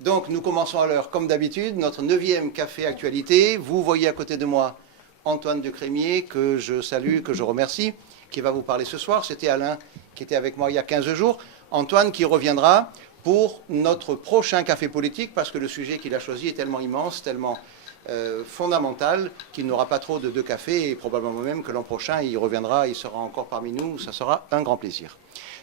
Donc nous commençons à l'heure, comme d'habitude, notre 9e café actualité. Vous voyez à côté de moi Antoine de Crémier, que je salue, que je remercie, qui va vous parler ce soir. C'était Alain qui était avec moi il y a 15 jours. Antoine qui reviendra pour notre prochain café politique, parce que le sujet qu'il a choisi est tellement immense, tellement fondamental, qu'il n'aura pas trop de 2 cafés, et probablement même que l'an prochain, il reviendra, il sera encore parmi nous, ça sera un grand plaisir.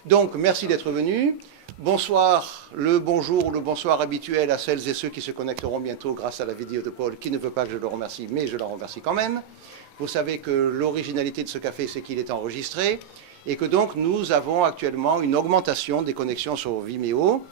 Donc, merci d'être venu. Bonsoir, le bonjour ou le bonsoir habituel à celles et ceux qui se connecteront bientôt grâce à la vidéo de Paul, qui ne veut pas que je le remercie, mais je la remercie quand même. Vous savez que l'originalité de ce café, c'est qu'il est enregistré, et que donc nous avons actuellement une augmentation des connexions sur Vimeo.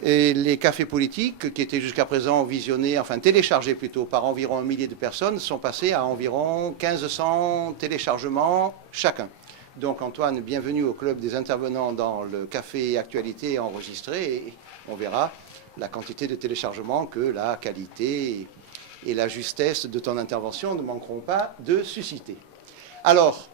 Et les cafés politiques, qui étaient jusqu'à présent visionnés, enfin téléchargés plutôt, par environ 1 millier de personnes, sont passés à environ 1500 téléchargements chacun. Donc Antoine, bienvenue au club des intervenants dans le café actualité enregistré, et on verra la quantité de téléchargements que la qualité et la justesse de ton intervention ne manqueront pas de susciter. Alors,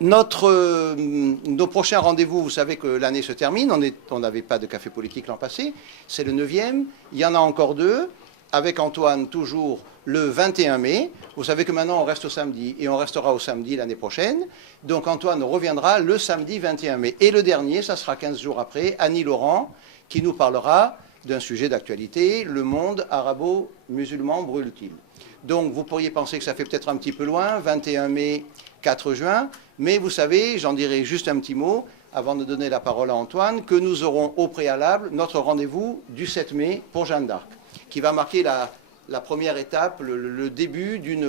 nos prochains rendez-vous, vous savez que l'année se termine, on n'avait pas de café politique l'an passé, c'est le 9e, il y en a encore 2, avec Antoine toujours le 21 mai. Vous savez que maintenant on reste au samedi et on restera au samedi l'année prochaine. Donc Antoine reviendra le samedi 21 mai. Et le dernier, ça sera 15 jours après, Annie Laurent, qui nous parlera d'un sujet d'actualité, le monde arabo-musulman brûle-t-il. Donc vous pourriez penser que ça fait peut-être un petit peu loin, 21 mai, 4 juin, mais vous savez, j'en dirai juste un petit mot, avant de donner la parole à Antoine, que nous aurons au préalable notre rendez-vous du 7 mai pour Jeanne d'Arc, qui va marquer la première étape, le début d'une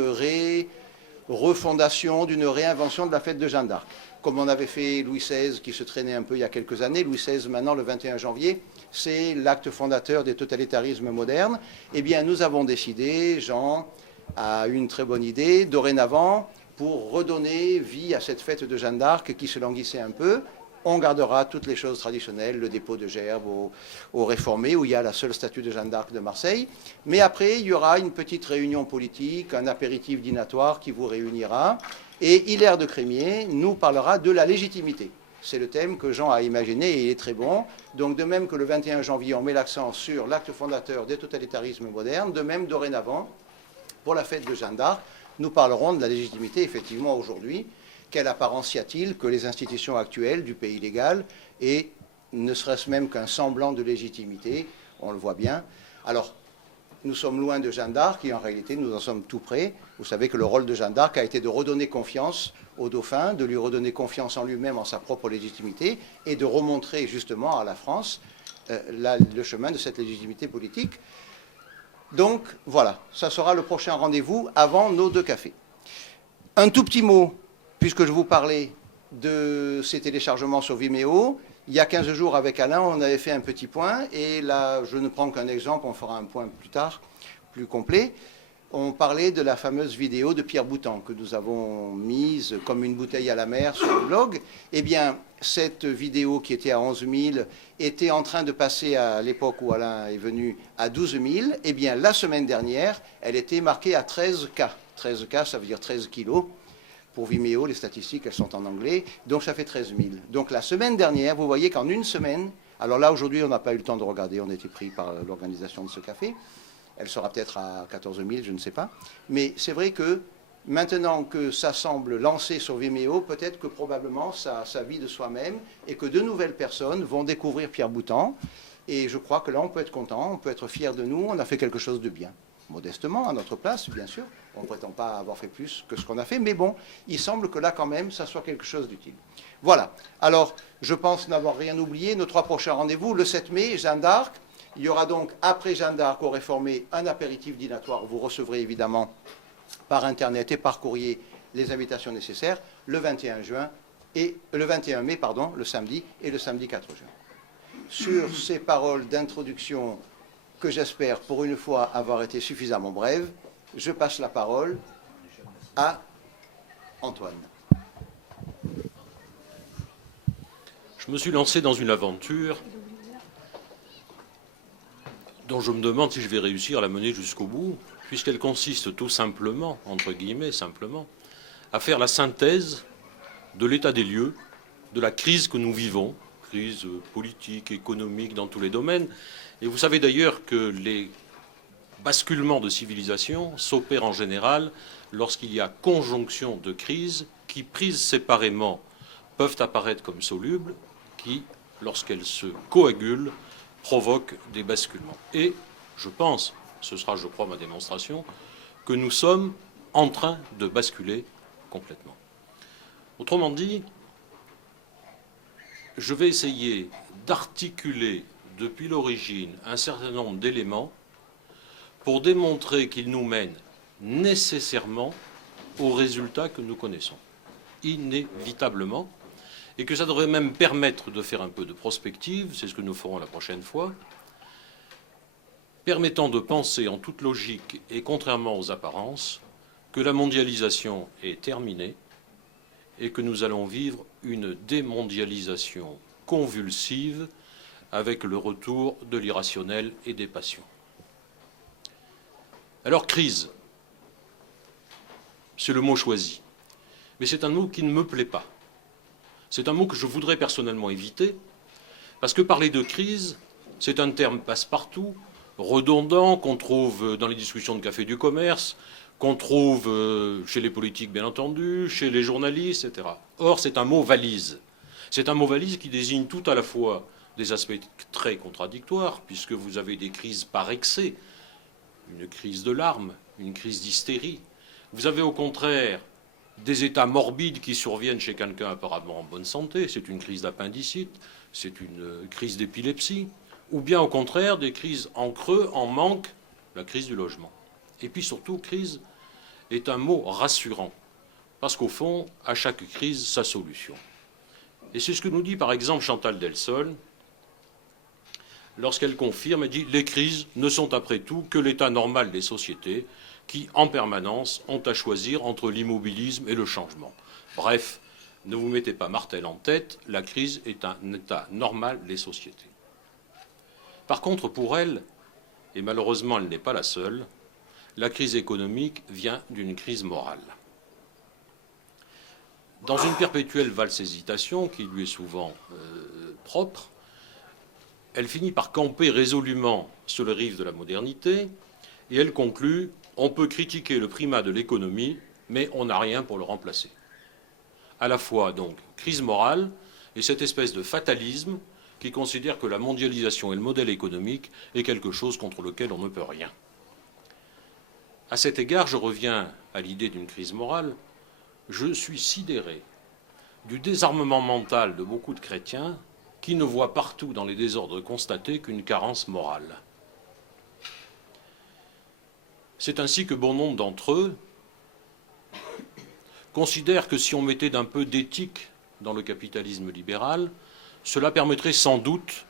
refondation, d'une réinvention de la fête de Jeanne d'Arc. Comme on avait fait Louis XVI, qui se traînait un peu il y a quelques années, Louis XVI maintenant le 21 janvier, c'est l'acte fondateur des totalitarismes modernes. Eh bien, nous avons décidé, Jean a une très bonne idée, dorénavant, pour redonner vie à cette fête de Jeanne d'Arc qui se languissait un peu. On gardera toutes les choses traditionnelles, le dépôt de gerbes aux réformés, où il y a la seule statue de Jeanne d'Arc de Marseille. Mais après, il y aura une petite réunion politique, un apéritif dînatoire qui vous réunira. Et Hilaire de Crémier nous parlera de la légitimité. C'est le thème que Jean a imaginé et il est très bon. Donc de même que le 21 janvier, on met l'accent sur l'acte fondateur des totalitarismes modernes, de même dorénavant, pour la fête de Jeanne d'Arc, nous parlerons de la légitimité, effectivement, aujourd'hui. Quelle apparence y a-t-il que les institutions actuelles du pays légal aient, ne serait-ce même qu'un semblant de légitimité, on le voit bien. Alors, nous sommes loin de Jeanne d'Arc et en réalité, nous en sommes tout près. Vous savez que le rôle de Jeanne d'Arc a été de redonner confiance au dauphin, de lui redonner confiance en lui-même, en sa propre légitimité, et de remontrer justement à la France le chemin de cette légitimité politique. Donc, voilà, ça sera le prochain rendez-vous avant nos 2 cafés. Un tout petit mot, puisque je vous parlais de ces téléchargements sur Vimeo. Il y a 15 jours avec Alain, on avait fait un petit point, et là, je ne prends qu'un exemple, on fera un point plus tard, plus complet. On parlait de la fameuse vidéo de Pierre Boutan, que nous avons mise comme une bouteille à la mer sur le blog. Eh bien, cette vidéo qui était à 11 000 était en train de passer à l'époque où Alain est venu à 12 000. Eh bien, la semaine dernière, elle était marquée à 13K. 13K, ça veut dire 13 kilos. Pour Vimeo, les statistiques, elles sont en anglais, donc ça fait 13 000. Donc la semaine dernière, vous voyez qu'en une semaine, alors là aujourd'hui on n'a pas eu le temps de regarder, on était pris par l'organisation de ce café, elle sera peut-être à 14 000, je ne sais pas, mais c'est vrai que maintenant que ça semble lancé sur Vimeo, peut-être que probablement ça vit de soi-même et que de nouvelles personnes vont découvrir Pierre Boutan, et je crois que là on peut être content, on peut être fier de nous, on a fait quelque chose de bien. Modestement, à notre place, bien sûr. On ne prétend pas avoir fait plus que ce qu'on a fait, mais bon, il semble que là, quand même, ça soit quelque chose d'utile. Voilà. Alors, je pense n'avoir rien oublié. Nos 3 prochains rendez-vous, le 7 mai, Jeanne d'Arc. Il y aura donc, après Jeanne d'Arc, au Réformé, un apéritif dînatoire. Vous recevrez évidemment par Internet et par courrier les invitations nécessaires, le 21 juin et le 21 mai, pardon, le samedi, et le samedi 4 juin. Sur ces paroles d'introduction que j'espère pour une fois avoir été suffisamment brève, je passe la parole à Antoine. Je me suis lancé dans une aventure dont je me demande si je vais réussir à la mener jusqu'au bout, puisqu'elle consiste tout simplement, entre guillemets simplement, à faire la synthèse de l'état des lieux, de la crise que nous vivons, crise politique, économique, dans tous les domaines. Et vous savez d'ailleurs que les basculements de civilisation s'opèrent en général lorsqu'il y a conjonction de crises qui, prises séparément, peuvent apparaître comme solubles, qui, lorsqu'elles se coagulent, provoquent des basculements. Et je pense, ce sera je crois ma démonstration, que nous sommes en train de basculer complètement. Autrement dit, je vais essayer d'articuler depuis l'origine un certain nombre d'éléments pour démontrer qu'ils nous mènent nécessairement aux résultats que nous connaissons, inévitablement, et que ça devrait même permettre de faire un peu de prospective, c'est ce que nous ferons la prochaine fois, permettant de penser en toute logique et contrairement aux apparences que la mondialisation est terminée et que nous allons vivre une démondialisation convulsive avec le retour de l'irrationnel et des passions. Alors, crise, c'est le mot choisi, mais c'est un mot qui ne me plaît pas. C'est un mot que je voudrais personnellement éviter, parce que parler de crise, c'est un terme passe-partout, redondant, qu'on trouve dans les discussions de café du commerce, qu'on trouve chez les politiques, bien entendu, chez les journalistes, etc. Or, c'est un mot valise. C'est un mot valise qui désigne tout à la fois des aspects très contradictoires, puisque vous avez des crises par excès, une crise de larmes, une crise d'hystérie. Vous avez au contraire des états morbides qui surviennent chez quelqu'un apparemment en bonne santé, c'est une crise d'appendicite, c'est une crise d'épilepsie, ou bien au contraire des crises en creux, en manque, la crise du logement. Et puis surtout, crise est un mot rassurant, parce qu'au fond, à chaque crise, sa solution. Et c'est ce que nous dit par exemple Chantal Delsol, lorsqu'elle confirme, elle dit « Les crises ne sont après tout que l'état normal des sociétés qui, en permanence, ont à choisir entre l'immobilisme et le changement. » Bref, ne vous mettez pas Martel en tête, la crise est un état normal des sociétés. Par contre, pour elle, et malheureusement elle n'est pas la seule, la crise économique vient d'une crise morale. Dans une perpétuelle valse-hésitation qui lui est souvent propre, elle finit par camper résolument sur le rive de la modernité et elle conclut « On peut critiquer le primat de l'économie, mais on n'a rien pour le remplacer. » À la fois, donc, crise morale et cette espèce de fatalisme qui considère que la mondialisation et le modèle économique est quelque chose contre lequel on ne peut rien. À cet égard, je reviens à l'idée d'une crise morale. Je suis sidéré du désarmement mental de beaucoup de chrétiens qui ne voient partout dans les désordres constatés qu'une carence morale. C'est ainsi que bon nombre d'entre eux considèrent que si on mettait d'un peu d'éthique dans le capitalisme libéral, cela permettrait sans doute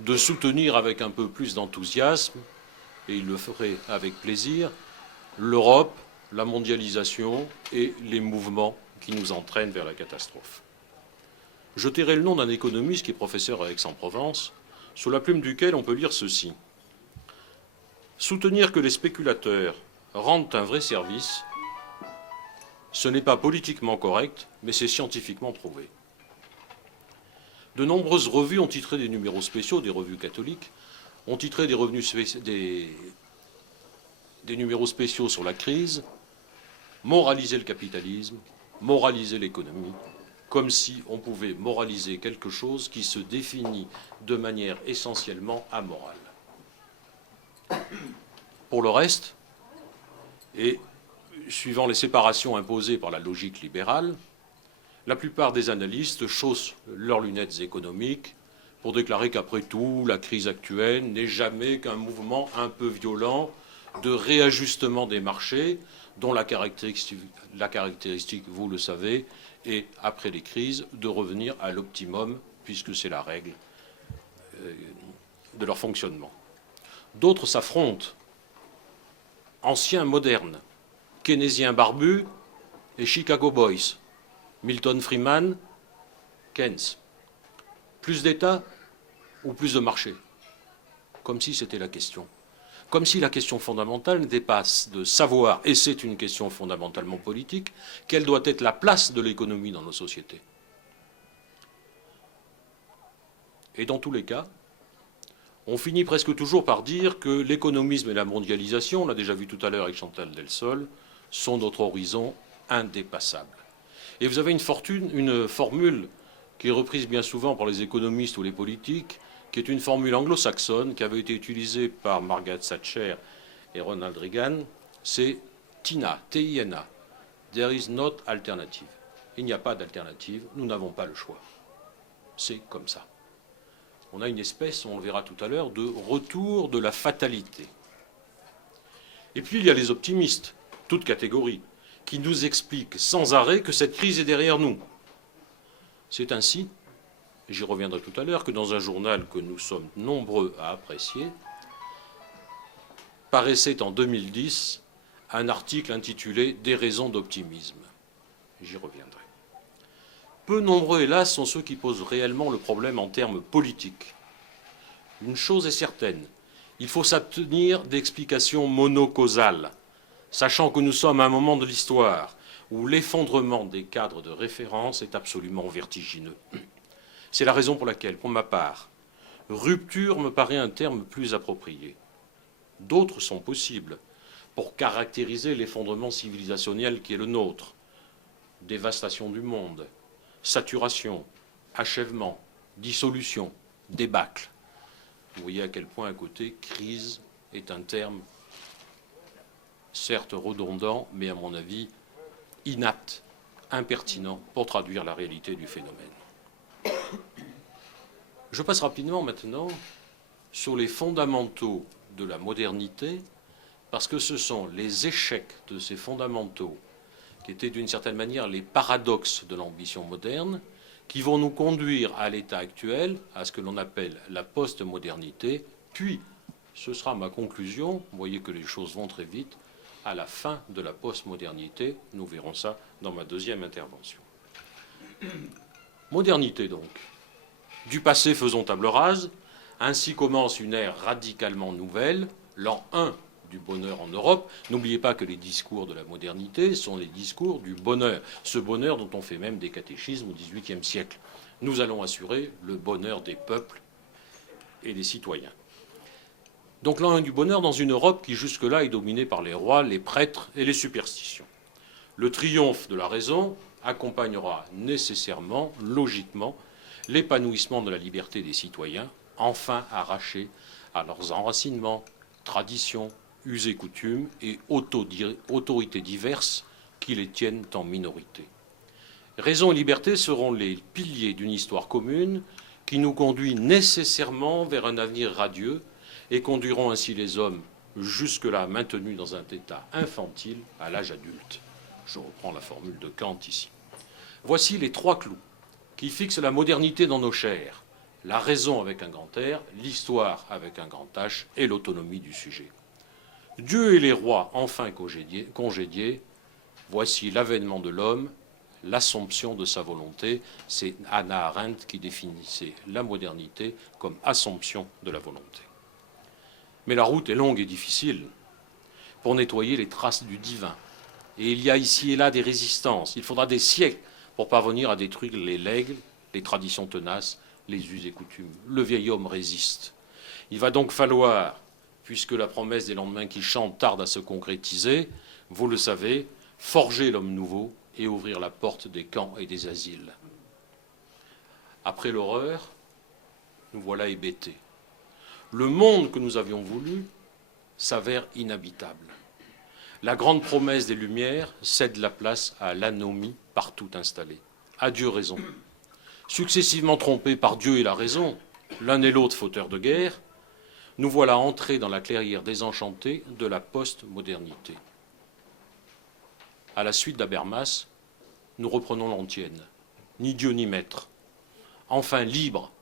de soutenir avec un peu plus d'enthousiasme, et ils le feraient avec plaisir, l'Europe, la mondialisation et les mouvements qui nous entraînent vers la catastrophe. Je tairai le nom d'un économiste qui est professeur à Aix-en-Provence, sous la plume duquel on peut lire ceci. Soutenir que les spéculateurs rendent un vrai service, ce n'est pas politiquement correct, mais c'est scientifiquement prouvé. De nombreuses revues ont titré des numéros spéciaux, des revues catholiques, ont titré des numéros spéciaux sur la crise, moraliser le capitalisme, moraliser l'économie, comme si on pouvait moraliser quelque chose qui se définit de manière essentiellement amorale. Pour le reste, et suivant les séparations imposées par la logique libérale, la plupart des analystes chaussent leurs lunettes économiques pour déclarer qu'après tout, la crise actuelle n'est jamais qu'un mouvement un peu violent de réajustement des marchés, dont la caractéristique, vous le savez, est, après les crises, de revenir à l'optimum, puisque c'est la règle de leur fonctionnement. D'autres s'affrontent, anciens, modernes, keynésiens barbus et Chicago Boys, Milton Friedman, Keynes. Plus d'État ou plus de marché? Comme si c'était la question. Comme si la question fondamentale n'était pas de savoir, et c'est une question fondamentalement politique, quelle doit être la place de l'économie dans nos sociétés. Et dans tous les cas, on finit presque toujours par dire que l'économisme et la mondialisation, on l'a déjà vu tout à l'heure avec Chantal Delsol, sont notre horizon indépassable. Et vous avez une formule qui est reprise bien souvent par les économistes ou les politiques, qui est une formule anglo-saxonne qui avait été utilisée par Margaret Thatcher et Ronald Reagan, c'est TINA, T-I-N-A, There is not alternative. Il n'y a pas d'alternative, nous n'avons pas le choix. C'est comme ça. On a une espèce, on le verra tout à l'heure, de retour de la fatalité. Et puis il y a les optimistes, toutes catégories, qui nous expliquent sans arrêt que cette crise est derrière nous. C'est ainsi, j'y reviendrai tout à l'heure, que dans un journal que nous sommes nombreux à apprécier, paraissait en 2010 un article intitulé « Des raisons d'optimisme ». J'y reviendrai. Peu nombreux, hélas, sont ceux qui posent réellement le problème en termes politiques. Une chose est certaine, il faut s'abstenir d'explications monocausales, sachant que nous sommes à un moment de l'histoire où l'effondrement des cadres de référence est absolument vertigineux. C'est la raison pour laquelle, pour ma part, rupture me paraît un terme plus approprié. D'autres sont possibles pour caractériser l'effondrement civilisationnel qui est le nôtre. Dévastation du monde, saturation, achèvement, dissolution, débâcle. Vous voyez à quel point à côté, crise est un terme certes redondant, mais à mon avis inapte, impertinent pour traduire la réalité du phénomène. Je passe rapidement maintenant sur les fondamentaux de la modernité, parce que ce sont les échecs de ces fondamentaux qui étaient d'une certaine manière les paradoxes de l'ambition moderne, qui vont nous conduire à l'état actuel, à ce que l'on appelle la post-modernité, puis, ce sera ma conclusion, vous voyez que les choses vont très vite, à la fin de la post-modernité, nous verrons ça dans ma deuxième intervention. Modernité donc. Du passé faisons table rase, ainsi commence une ère radicalement nouvelle, l'an 1 du bonheur en Europe. N'oubliez pas que les discours de la modernité sont les discours du bonheur, ce bonheur dont on fait même des catéchismes au XVIIIe siècle. Nous allons assurer le bonheur des peuples et des citoyens. Donc l'an 1 du bonheur dans une Europe qui jusque-là est dominée par les rois, les prêtres et les superstitions. Le triomphe de la raison accompagnera nécessairement, logiquement, l'épanouissement de la liberté des citoyens, enfin arrachés à leurs enracinements, traditions, us et coutumes et autorités diverses qui les tiennent en minorité. Raison et liberté seront les piliers d'une histoire commune qui nous conduit nécessairement vers un avenir radieux et conduiront ainsi les hommes jusque-là maintenus dans un état infantile à l'âge adulte. Je reprends la formule de Kant ici. Voici les trois clous qui fixent la modernité dans nos chairs. La raison avec un grand R, l'histoire avec un grand H et l'autonomie du sujet. Dieu et les rois enfin congédiés, voici l'avènement de l'homme, l'assomption de sa volonté. C'est Hannah Arendt qui définissait la modernité comme assomption de la volonté. Mais la route est longue et difficile pour nettoyer les traces du divin. Et il y a ici et là des résistances. Il faudra des siècles pour parvenir à détruire les legs, les traditions tenaces, les us et coutumes. Le vieil homme résiste. Il va donc falloir, puisque la promesse des lendemains qui chantent tarde à se concrétiser, vous le savez, forger l'homme nouveau et ouvrir la porte des camps et des asiles. Après l'horreur, nous voilà hébétés. Le monde que nous avions voulu s'avère inhabitable. La grande promesse des Lumières cède la place à l'anomie partout installée. Adieu raison. Successivement trompés par Dieu et la raison, l'un et l'autre fauteurs de guerre, nous voilà entrés dans la clairière désenchantée de la post-modernité. À la suite d'Habermas, nous reprenons l'antienne. Ni Dieu ni maître. Enfin libre,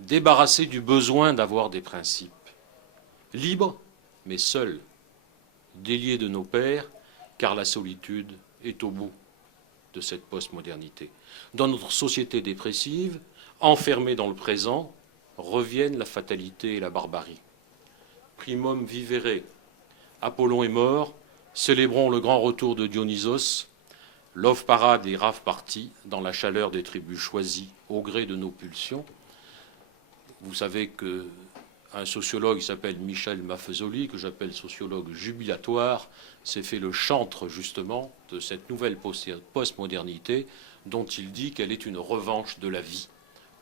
débarrassés du besoin d'avoir des principes. Libres, mais seuls, déliés de nos pères, car la solitude est au bout de cette postmodernité. Dans notre société dépressive, enfermée dans le présent, reviennent la fatalité et la barbarie. Primum vivere, Apollon est mort, célébrons le grand retour de Dionysos, love parade et rave party dans la chaleur des tribus choisies au gré de nos pulsions. Vous savez qu'un sociologue qui s'appelle Michel Maffezoli, que j'appelle sociologue jubilatoire, s'est fait le chantre justement de cette nouvelle postmodernité dont il dit qu'elle est une revanche de la vie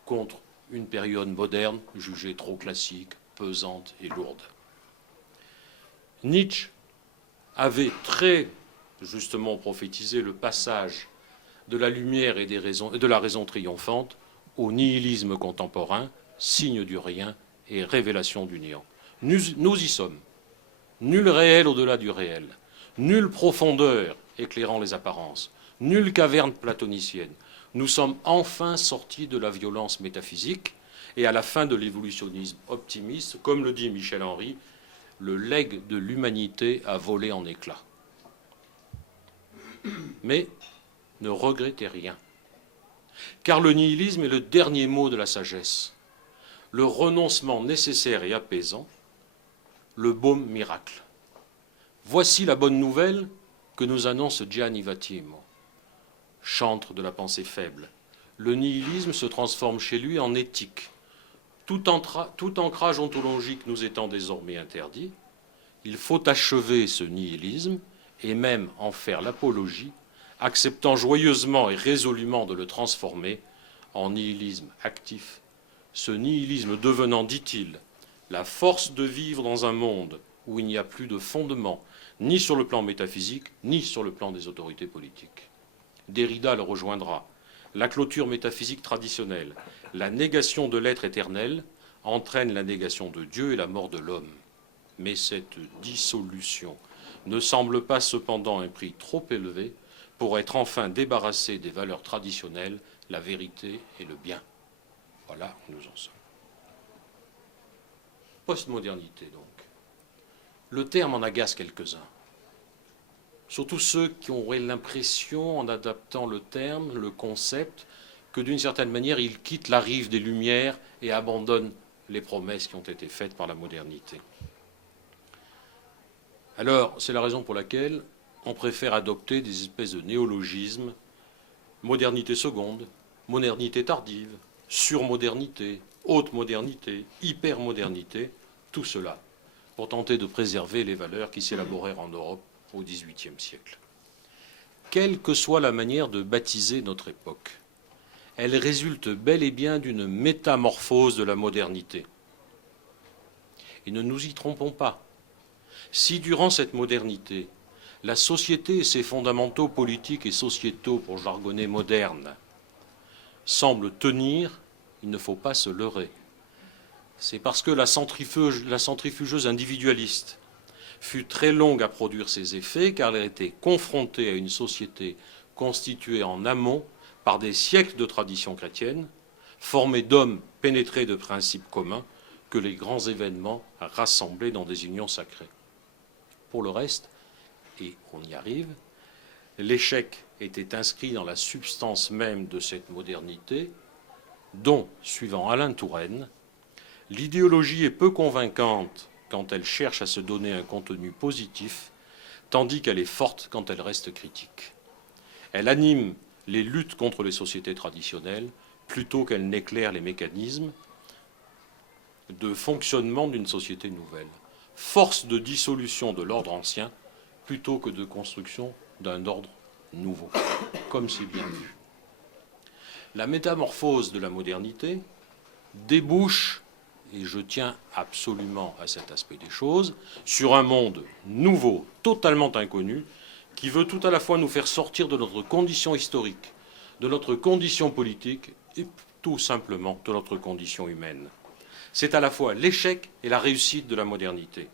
contre une période moderne jugée trop classique, pesante et lourde. Nietzsche avait très justement prophétisé le passage de la lumière et de la raison triomphante au nihilisme contemporain, signe du rien et révélation du néant. Nous y sommes. Nul réel au-delà du réel, nulle profondeur éclairant les apparences, nulle caverne platonicienne. Nous sommes enfin sortis de la violence métaphysique et à la fin de l'évolutionnisme optimiste, comme le dit Michel Henry, le legs de l'humanité a volé en éclats. Mais ne regrettez rien, car le nihilisme est le dernier mot de la sagesse, le renoncement nécessaire et apaisant, le baume miracle. Voici la bonne nouvelle que nous annonce Gianni Vattimo, chantre de la pensée faible. Le nihilisme se transforme chez lui en éthique. Tout ancrage ontologique nous étant désormais interdit, il faut achever ce nihilisme et même en faire l'apologie, acceptant joyeusement et résolument de le transformer en nihilisme actif, ce nihilisme devenant, dit-il, la force de vivre dans un monde où il n'y a plus de fondement, ni sur le plan métaphysique, ni sur le plan des autorités politiques. Derrida le rejoindra. La clôture métaphysique traditionnelle, la négation de l'être éternel, entraîne la négation de Dieu et la mort de l'homme. Mais cette dissolution ne semble pas cependant un prix trop élevé pour être enfin débarrassé des valeurs traditionnelles, la vérité et le bien. Voilà où nous en sommes. Postmodernité, donc. Le terme en agace quelques-uns. Surtout ceux qui auraient l'impression, en adaptant le terme, le concept, que d'une certaine manière, il quitte la rive des Lumières et abandonne les promesses qui ont été faites par la modernité. Alors, c'est la raison pour laquelle on préfère adopter des espèces de néologismes, modernité seconde, modernité tardive, surmodernité, haute modernité, hypermodernité, tout cela pour tenter de préserver les valeurs qui s'élaborèrent en Europe au XVIIIe siècle. Quelle que soit la manière de baptiser notre époque, elle résulte bel et bien d'une métamorphose de la modernité. Et ne nous y trompons pas. Si durant cette modernité, la société et ses fondamentaux politiques et sociétaux, pour jargonner modernes, semblent tenir, il ne faut pas se leurrer. C'est parce que la centrifugeuse individualiste fut très longue à produire ses effets, car elle était confrontée à une société constituée en amont par des siècles de tradition chrétienne, formée d'hommes pénétrés de principes communs, que les grands événements rassemblaient dans des unions sacrées. Pour le reste, et on y arrive, l'échec était inscrit dans la substance même de cette modernité, dont, suivant Alain Touraine, l'idéologie est peu convaincante quand elle cherche à se donner un contenu positif, tandis qu'elle est forte quand elle reste critique. Elle anime les luttes contre les sociétés traditionnelles plutôt qu'elle n'éclaire les mécanismes de fonctionnement d'une société nouvelle. Force de dissolution de l'ordre ancien plutôt que de construction d'un ordre nouveau, comme c'est bien vu. La métamorphose de la modernité débouche, et je tiens absolument à cet aspect des choses, sur un monde nouveau, totalement inconnu, qui veut tout à la fois nous faire sortir de notre condition historique, de notre condition politique et tout simplement de notre condition humaine. C'est à la fois l'échec et la réussite de la modernité.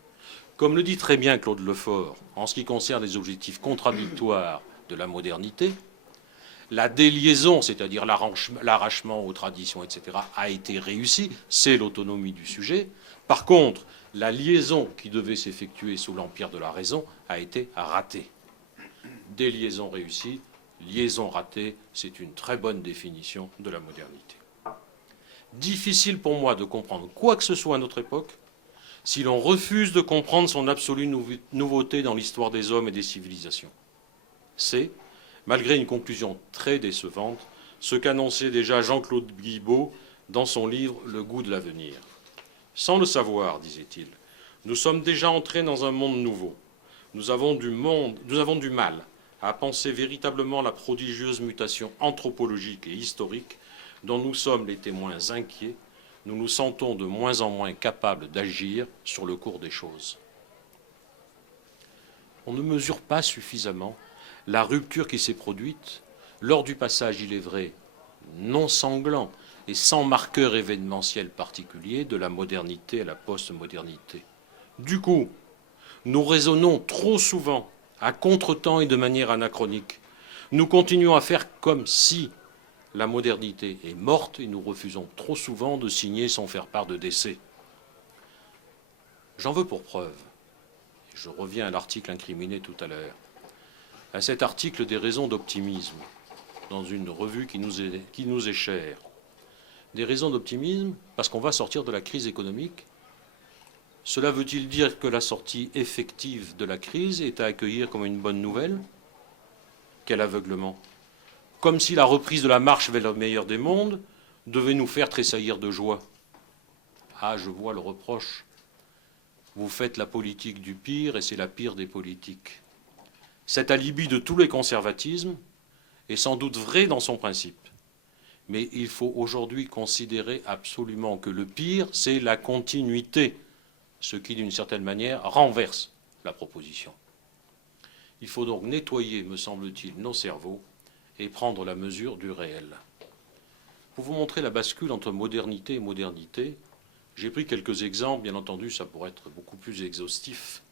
Comme le dit très bien Claude Lefort, en ce qui concerne les objectifs contradictoires de la modernité, la déliaison, c'est-à-dire l'arrachement aux traditions, etc., a été réussie, c'est l'autonomie du sujet. Par contre, la liaison qui devait s'effectuer sous l'empire de la raison a été ratée. Déliaison réussie, liaison ratée, c'est une très bonne définition de la modernité. Difficile pour moi de comprendre quoi que ce soit à notre époque si l'on refuse de comprendre son absolue nouveauté dans l'histoire des hommes et des civilisations. C'est, malgré une conclusion très décevante, ce qu'annonçait déjà Jean-Claude Guibaud dans son livre « Le goût de l'avenir ». Sans le savoir, disait-il, nous sommes déjà entrés dans un monde nouveau. Nous avons du mal à penser véritablement la prodigieuse mutation anthropologique et historique dont nous sommes les témoins inquiets. Nous nous sentons de moins en moins capables d'agir sur le cours des choses. On ne mesure pas suffisamment la rupture qui s'est produite lors du passage, il est vrai, non sanglant et sans marqueur événementiel particulier de la modernité à la postmodernité. Du coup, nous raisonnons trop souvent à contretemps et de manière anachronique. Nous continuons à faire comme si la modernité est morte et nous refusons trop souvent de signer sans faire part de décès. J'en veux pour preuve, et je reviens à l'article incriminé tout à l'heure, à cet article des raisons d'optimisme, dans une revue qui nous est chère. Des raisons d'optimisme parce qu'on va sortir de la crise économique. Cela veut-il dire que la sortie effective de la crise est à accueillir comme une bonne nouvelle? Quel aveuglement! Comme si la reprise de la marche vers le meilleur des mondes devait nous faire tressaillir de joie. Ah, je vois le reproche. Vous faites la politique du pire et c'est la pire des politiques. Cet alibi de tous les conservatismes est sans doute vrai dans son principe. Mais il faut aujourd'hui considérer absolument que le pire, c'est la continuité, ce qui, d'une certaine manière, renverse la proposition. Il faut donc nettoyer, me semble-t-il, nos cerveaux et prendre la mesure du réel. Pour vous montrer la bascule entre modernité et modernité, j'ai pris quelques exemples, bien entendu, ça pourrait être beaucoup plus exhaustif,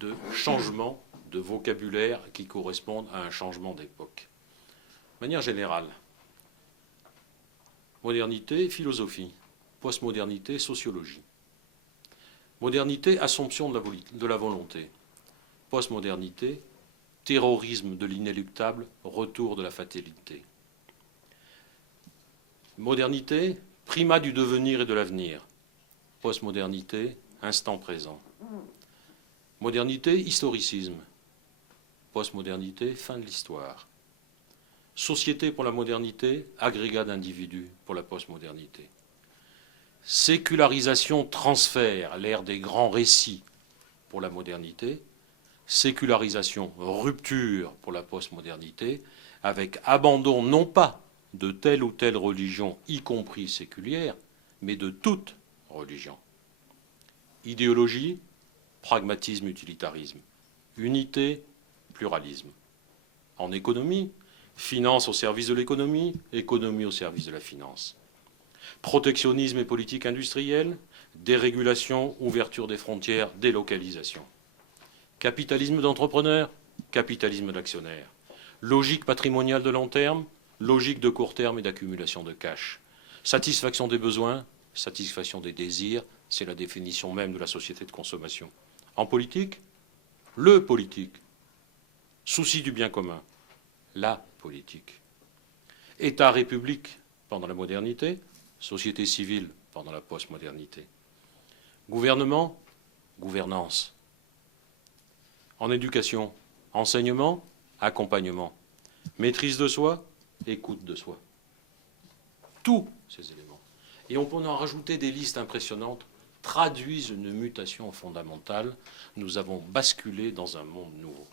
de changements de vocabulaire qui correspondent à un changement d'époque. De manière générale, modernité, philosophie. Postmodernité, sociologie. Modernité, assomption de la volonté. Postmodernité, terrorisme de l'inéluctable, retour de la fatalité. Modernité, primat du devenir et de l'avenir. Postmodernité, instant présent. Modernité, historicisme. Postmodernité, fin de l'histoire. Société pour la modernité, agrégat d'individus pour la postmodernité. Sécularisation, transfert, l'ère des grands récits pour la modernité. Sécularisation, rupture pour la postmodernité, avec abandon non pas de telle ou telle religion, y compris séculière, mais de toute religion. Idéologie, pragmatisme, utilitarisme. Unité, pluralisme. En économie, finance au service de l'économie, économie au service de la finance. Protectionnisme et politique industrielle, dérégulation, ouverture des frontières, délocalisation. Capitalisme d'entrepreneur, capitalisme d'actionnaire. Logique patrimoniale de long terme, logique de court terme et d'accumulation de cash. Satisfaction des besoins, satisfaction des désirs, c'est la définition même de la société de consommation. En politique, le politique. Souci du bien commun, la politique. État-république pendant la modernité, société civile pendant la postmodernité. Gouvernement, gouvernance. En éducation, enseignement, accompagnement. Maîtrise de soi, écoute de soi. Tous ces éléments. Et on peut en rajouter des listes impressionnantes, traduisent une mutation fondamentale. Nous avons basculé dans un monde nouveau.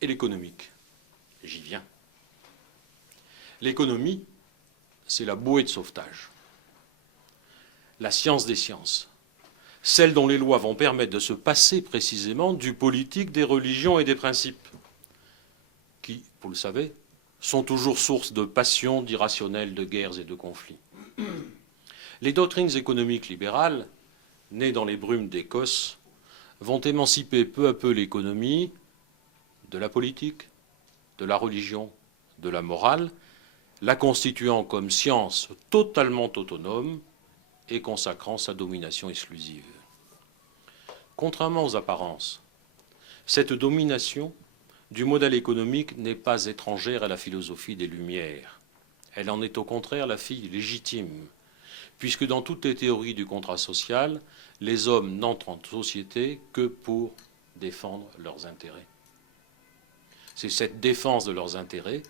Et l'économique, j'y viens. L'économie, c'est la bouée de sauvetage. La science des sciences. Celle dont les lois vont permettre de se passer précisément du politique, des religions et des principes, qui, vous le savez, sont toujours source de passions, d'irrationnels, de guerres et de conflits. Les doctrines économiques libérales, nées dans les brumes d'Écosse, vont émanciper peu à peu l'économie de la politique, de la religion, de la morale, la constituant comme science totalement autonome et consacrant sa domination exclusive. Contrairement aux apparences, cette domination du modèle économique n'est pas étrangère à la philosophie des Lumières. Elle en est au contraire la fille légitime, puisque dans toutes les théories du contrat social, les hommes n'entrent en société que pour défendre leurs intérêts. C'est cette défense de leurs intérêts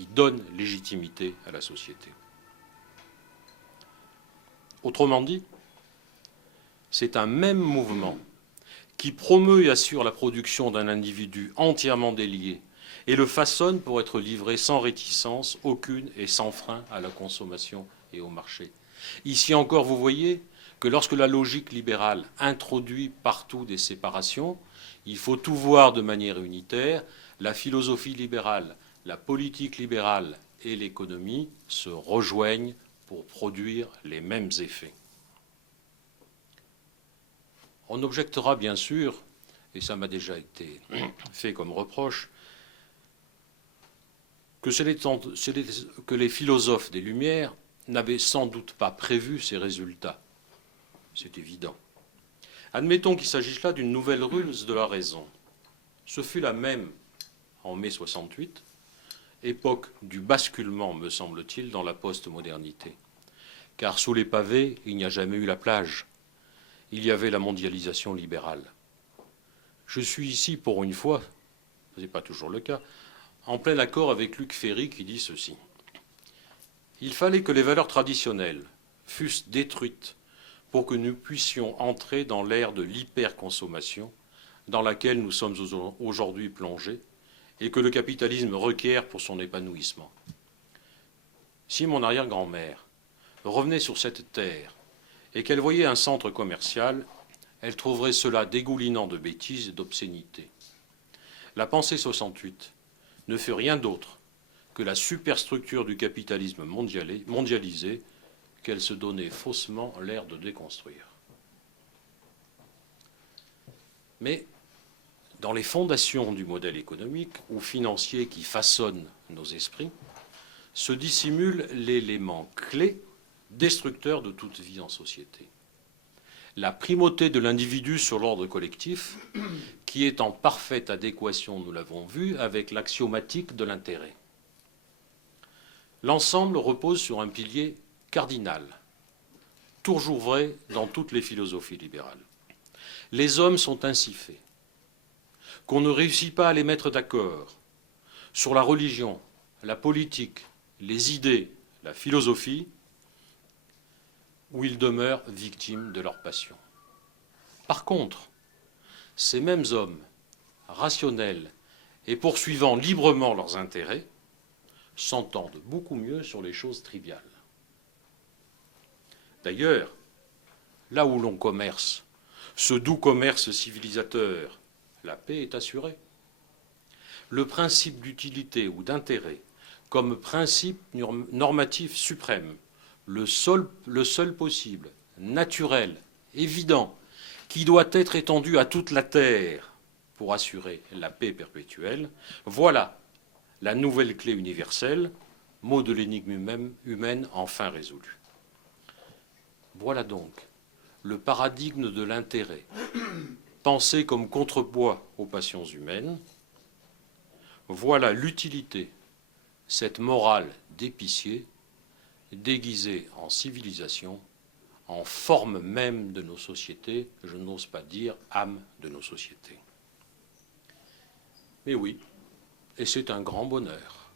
qui donne légitimité à la société. Autrement dit, c'est un même mouvement qui promeut et assure la production d'un individu entièrement délié et le façonne pour être livré sans réticence aucune et sans frein à la consommation et au marché. Ici encore, vous voyez que lorsque la logique libérale introduit partout des séparations, il faut tout voir de manière unitaire. La philosophie libérale, la politique libérale et l'économie se rejoignent pour produire les mêmes effets. On objectera bien sûr, et ça m'a déjà été fait comme reproche, que les philosophes des Lumières n'avaient sans doute pas prévu ces résultats. C'est évident. Admettons qu'il s'agisse là d'une nouvelle ruse de la raison. Ce fut la même en mai 68, époque du basculement, me semble-t-il, dans la post-modernité. Car sous les pavés, il n'y a jamais eu la plage. Il y avait la mondialisation libérale. Je suis ici, pour une fois, ce n'est pas toujours le cas, en plein accord avec Luc Ferry qui dit ceci. Il fallait que les valeurs traditionnelles fussent détruites pour que nous puissions entrer dans l'ère de l'hyperconsommation dans laquelle nous sommes aujourd'hui plongés et que le capitalisme requiert pour son épanouissement. Si mon arrière-grand-mère revenait sur cette terre et qu'elle voyait un centre commercial, elle trouverait cela dégoulinant de bêtises et d'obscénités. La pensée 68 ne fut rien d'autre que la superstructure du capitalisme mondialisé qu'elle se donnait faussement l'air de déconstruire. Mais dans les fondations du modèle économique ou financier qui façonne nos esprits, se dissimule l'élément clé destructeur de toute vie en société. La primauté de l'individu sur l'ordre collectif, qui est en parfaite adéquation, nous l'avons vu, avec l'axiomatique de l'intérêt. L'ensemble repose sur un pilier cardinal, toujours vrai dans toutes les philosophies libérales. Les hommes sont ainsi faits qu'on ne réussit pas à les mettre d'accord sur la religion, la politique, les idées, la philosophie, où ils demeurent victimes de leur passion. Par contre, ces mêmes hommes, rationnels et poursuivant librement leurs intérêts, s'entendent beaucoup mieux sur les choses triviales. D'ailleurs, là où l'on commerce, ce doux commerce civilisateur, la paix est assurée. Le principe d'utilité ou d'intérêt, comme principe normatif suprême, le seul possible, naturel, évident, qui doit être étendu à toute la terre pour assurer la paix perpétuelle, voilà la nouvelle clé universelle, mot de l'énigme humaine enfin résolue. Voilà donc le paradigme de l'intérêt, pensé comme contrepoids aux passions humaines. Voilà l'utilité, cette morale d'épicier, déguisée en civilisation, en forme même de nos sociétés, je n'ose pas dire âme de nos sociétés. Mais oui, et c'est un grand bonheur.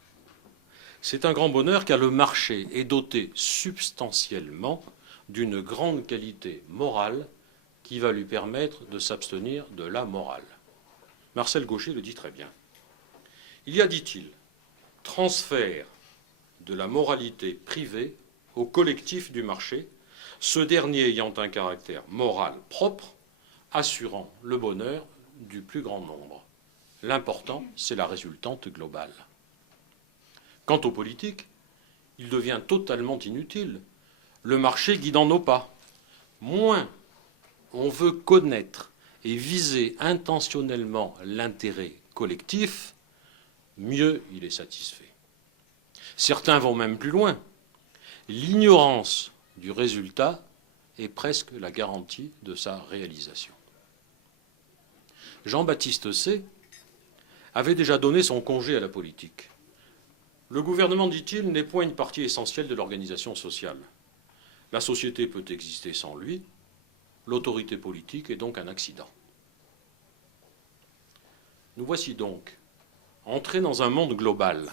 C'est un grand bonheur car le marché est doté substantiellement d'une grande qualité morale qui va lui permettre de s'abstenir de la morale. Marcel Gauchet le dit très bien. Il y a, dit-il, transfert de la moralité privée au collectif du marché, ce dernier ayant un caractère moral propre, assurant le bonheur du plus grand nombre. L'important, c'est la résultante globale. Quant aux politiques, il devient totalement inutile, le marché guidant nos pas. Moins on veut connaître et viser intentionnellement l'intérêt collectif, mieux il est satisfait. Certains vont même plus loin. L'ignorance du résultat est presque la garantie de sa réalisation. Jean-Baptiste Say avait déjà donné son congé à la politique. Le gouvernement, dit-il, n'est point une partie essentielle de l'organisation sociale. La société peut exister sans lui, l'autorité politique est donc un accident. Nous voici donc entrés dans un monde global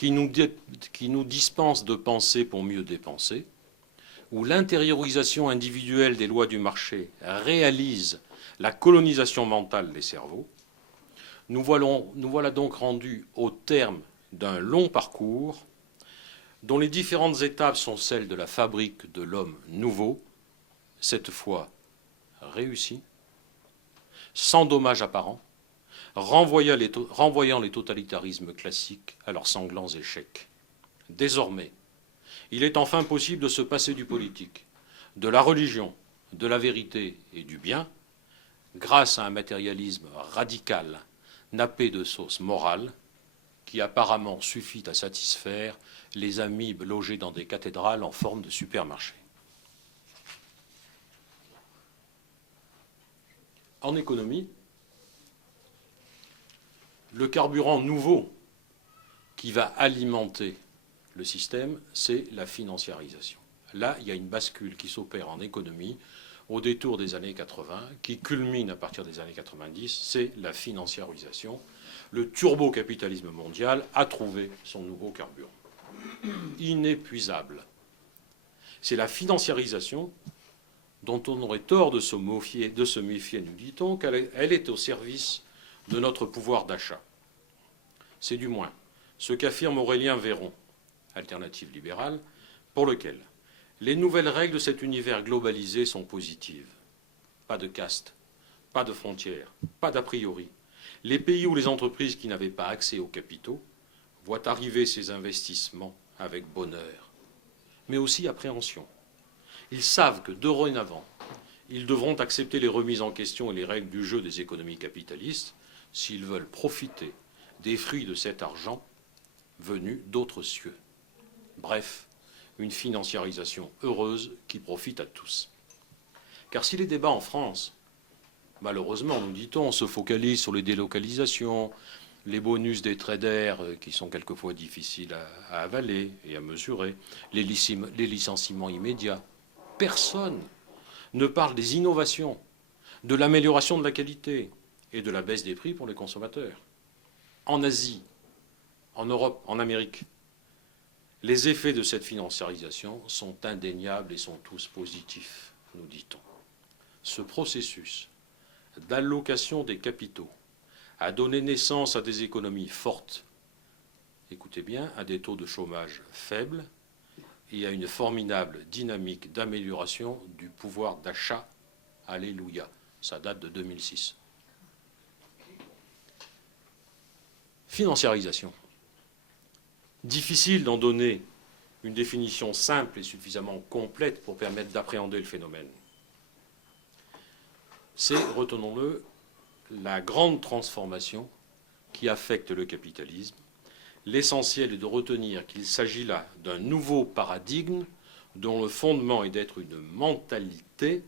qui nous dispense de penser pour mieux dépenser, où l'intériorisation individuelle des lois du marché réalise la colonisation mentale des cerveaux, nous voilà donc rendus au terme d'un long parcours dont les différentes étapes sont celles de la fabrique de l'homme nouveau, cette fois réussi, sans dommage apparent, renvoyant les totalitarismes classiques à leurs sanglants échecs. Désormais, il est enfin possible de se passer du politique, de la religion, de la vérité et du bien, grâce à un matérialisme radical, nappé de sauce morale, qui apparemment suffit à satisfaire les amibes logés dans des cathédrales en forme de supermarché. En économie, le carburant nouveau qui va alimenter le système, c'est la financiarisation. Là, il y a une bascule qui s'opère en économie au détour des années 80, qui culmine à partir des années 90, c'est la financiarisation. Le turbocapitalisme mondial a trouvé son nouveau carburant. Inépuisable. C'est la financiarisation dont on aurait tort de se méfier, nous dit-on, qu'elle est au service de notre pouvoir d'achat. C'est du moins ce qu'affirme Aurélien Véron, Alternative libérale, pour lequel les nouvelles règles de cet univers globalisé sont positives. Pas de caste, pas de frontières, pas d'a priori. Les pays ou les entreprises qui n'avaient pas accès aux capitaux voient arriver ces investissements avec bonheur, mais aussi appréhension. Ils savent que dorénavant, ils devront accepter les remises en question et les règles du jeu des économies capitalistes s'ils veulent profiter des fruits de cet argent venu d'autres cieux. Bref, une financiarisation heureuse qui profite à tous. Car si les débats en France, malheureusement, nous dit-on, se focalisent sur les délocalisations, les bonus des traders qui sont quelquefois difficiles à avaler et à mesurer, les licenciements immédiats, personne ne parle des innovations, de l'amélioration de la qualité et de la baisse des prix pour les consommateurs. En Asie, en Europe, en Amérique, les effets de cette financiarisation sont indéniables et sont tous positifs, nous dit-on. Ce processus d'allocation des capitaux a donné naissance à des économies fortes, écoutez bien, à des taux de chômage faibles et à une formidable dynamique d'amélioration du pouvoir d'achat. Alléluia, ça date de 2006. Financiarisation. Difficile d'en donner une définition simple et suffisamment complète pour permettre d'appréhender le phénomène. C'est, retenons-le, la grande transformation qui affecte le capitalisme. L'essentiel est de retenir qu'il s'agit là d'un nouveau paradigme dont le fondement est d'être une mentalité,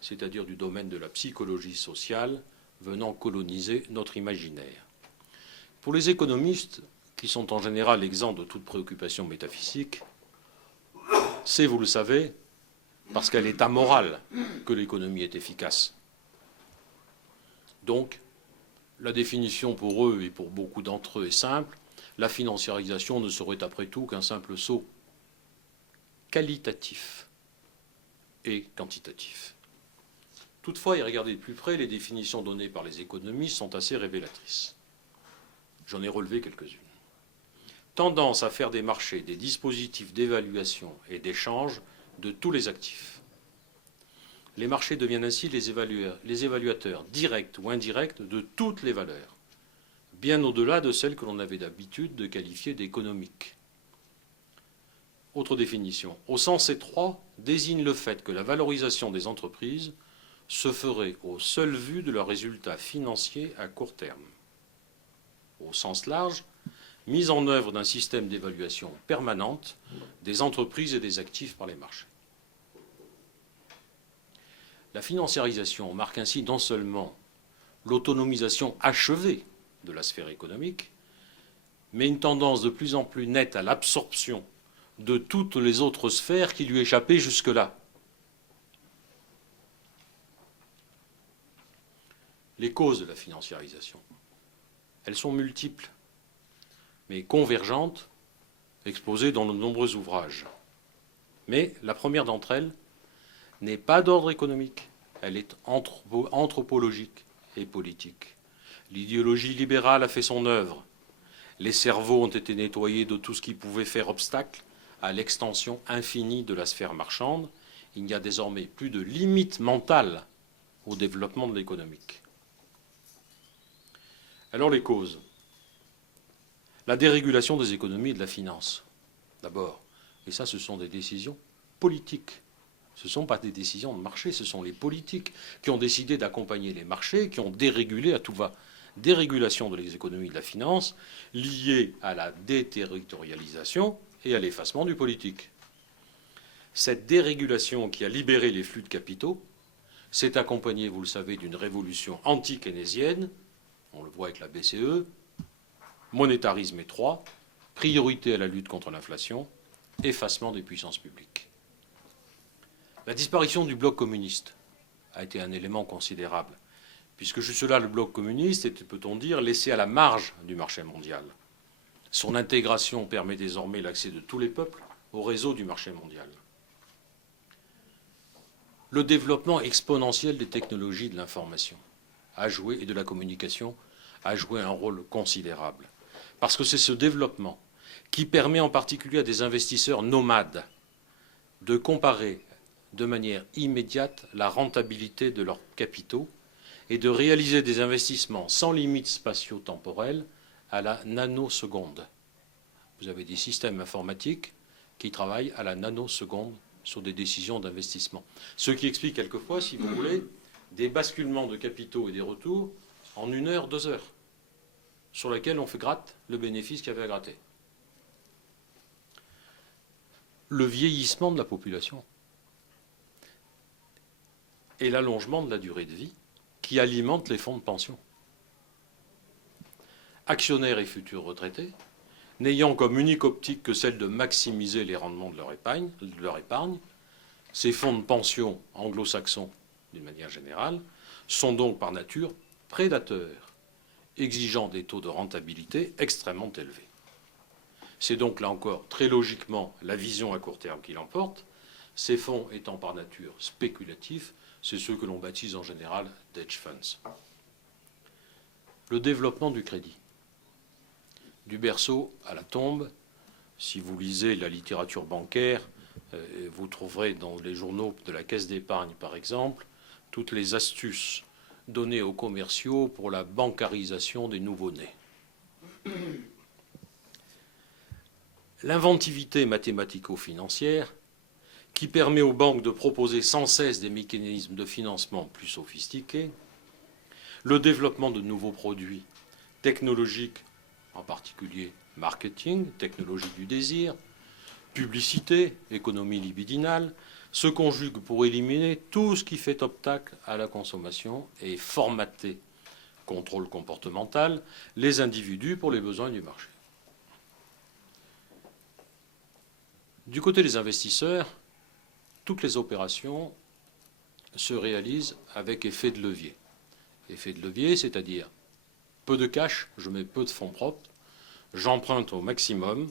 c'est-à-dire du domaine de la psychologie sociale, venant coloniser notre imaginaire. Pour les économistes, qui sont en général exempts de toute préoccupation métaphysique, c'est, vous le savez, parce qu'elle est amorale que l'économie est efficace. Donc, la définition pour eux et pour beaucoup d'entre eux est simple. La financiarisation ne serait après tout qu'un simple saut qualitatif et quantitatif. Toutefois, et regardez de plus près, les définitions données par les économistes sont assez révélatrices. J'en ai relevé quelques-unes. Tendance à faire des marchés des dispositifs d'évaluation et d'échange de tous les actifs. Les marchés deviennent ainsi les évaluateurs directs ou indirects de toutes les valeurs, bien au-delà de celles que l'on avait d'habitude de qualifier d'économiques. Autre définition. Au sens étroit, désigne le fait que la valorisation des entreprises se ferait au seul vu de leurs résultats financiers à court terme. Au sens large, mise en œuvre d'un système d'évaluation permanente des entreprises et des actifs par les marchés. La financiarisation marque ainsi non seulement l'autonomisation achevée de la sphère économique, mais une tendance de plus en plus nette à l'absorption de toutes les autres sphères qui lui échappaient jusque-là. Les causes de la financiarisation, elles sont multiples. mais convergentes, exposées dans de nombreux ouvrages. Mais la première d'entre elles n'est pas d'ordre économique, elle est anthropologique et politique. L'idéologie libérale a fait son œuvre. Les cerveaux ont été nettoyés de tout ce qui pouvait faire obstacle à l'extension infinie de la sphère marchande. Il n'y a désormais plus de limite mentale au développement de l'économique. Alors les causes. La dérégulation des économies et de la finance, d'abord. Et ça, ce sont des décisions politiques. Ce ne sont pas des décisions de marché, ce sont les politiques qui ont décidé d'accompagner les marchés, qui ont dérégulé à tout va. Dérégulation de l'économie et de la finance liée à la déterritorialisation et à l'effacement du politique. Cette dérégulation qui a libéré les flux de capitaux s'est accompagnée, vous le savez, d'une révolution anti-keynésienne, on le voit avec la BCE, monétarisme étroit, priorité à la lutte contre l'inflation, effacement des puissances publiques. La disparition du bloc communiste a été un élément considérable, puisque jusque-là, le bloc communiste était, peut-on dire, laissé à la marge du marché mondial. Son intégration permet désormais l'accès de tous les peuples au réseau du marché mondial. Le développement exponentiel des technologies de l'information et de la communication a joué un rôle considérable. Parce que c'est ce développement qui permet en particulier à des investisseurs nomades de comparer de manière immédiate la rentabilité de leurs capitaux et de réaliser des investissements sans limite spatio-temporelle à la nanoseconde. Vous avez des systèmes informatiques qui travaillent à la nanoseconde sur des décisions d'investissement. Ce qui explique quelquefois, si vous voulez, des basculements de capitaux et des retours en 1 heure, 2 heures, sur lesquels on fait gratte le bénéfice qu'il y avait à gratter. Le vieillissement de la population et l'allongement de la durée de vie qui alimentent les fonds de pension. Actionnaires et futurs retraités, n'ayant comme unique optique que celle de maximiser les rendements de leur épargne, ces fonds de pension anglo-saxons, d'une manière générale, sont donc par nature prédateurs, exigeant des taux de rentabilité extrêmement élevés. C'est donc là encore très logiquement la vision à court terme qui l'emporte, ces fonds étant par nature spéculatifs, c'est ceux que l'on baptise en général d'hedge funds. Le développement du crédit. Du berceau à la tombe, si vous lisez la littérature bancaire, vous trouverez dans les journaux de la Caisse d'épargne, par exemple, toutes les astuces données aux commerciaux pour la bancarisation des nouveau-nés. L'inventivité mathématico-financière qui permet aux banques de proposer sans cesse des mécanismes de financement plus sophistiqués, le développement de nouveaux produits technologiques, en particulier marketing, technologie du désir, publicité, économie libidinale, se conjuguent pour éliminer tout ce qui fait obstacle à la consommation et formater, contrôle comportemental, les individus pour les besoins du marché. Du côté des investisseurs, toutes les opérations se réalisent avec effet de levier. Effet de levier, c'est-à-dire peu de cash, je mets peu de fonds propres, j'emprunte au maximum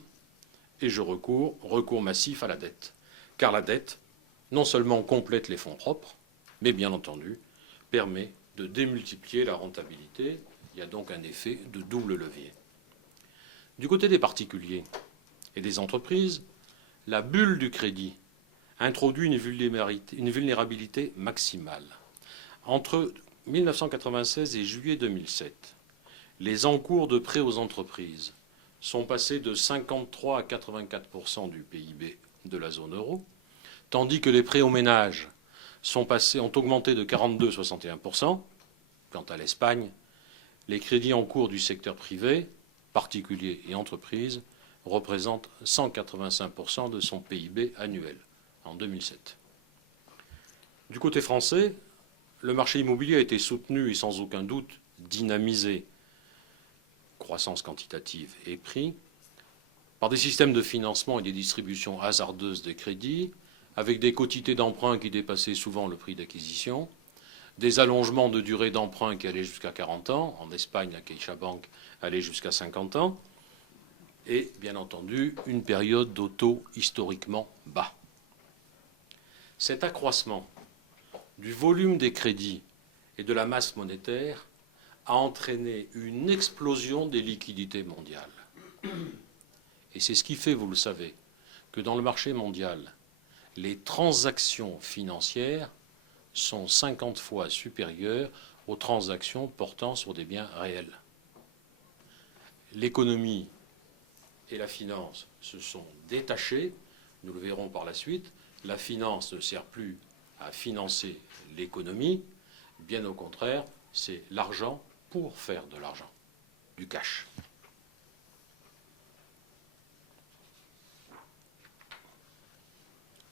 et je recours massif à la dette. Car la dette, non seulement complète les fonds propres, mais bien entendu, permet de démultiplier la rentabilité. Il y a donc un effet de double levier. Du côté des particuliers et des entreprises, la bulle du crédit introduit une vulnérabilité maximale. Entre 1996 et juillet 2007, les encours de prêts aux entreprises sont passés de 53 à 84% du PIB de la zone euro, tandis que les prêts aux ménages ont augmenté de 42 à 61%. Quant à l'Espagne, les crédits en cours du secteur privé, particuliers et entreprises, représentent 185% de son PIB annuel en 2007. Du côté français, le marché immobilier a été soutenu et sans aucun doute dynamisé, croissance quantitative et prix, par des systèmes de financement et des distributions hasardeuses des crédits, avec des quotités d'emprunt qui dépassaient souvent le prix d'acquisition, des allongements de durée d'emprunt qui allaient jusqu'à 40 ans. En Espagne, la CaixaBank allait jusqu'à 50 ans. et, bien entendu, une période de taux historiquement bas. Cet accroissement du volume des crédits et de la masse monétaire a entraîné une explosion des liquidités mondiales. Et c'est ce qui fait, vous le savez, que dans le marché mondial, les transactions financières sont 50 fois supérieures aux transactions portant sur des biens réels. L'économie et la finance se sont détachées, nous le verrons par la suite. La finance ne sert plus à financer l'économie, bien au contraire, c'est l'argent pour faire de l'argent, du cash.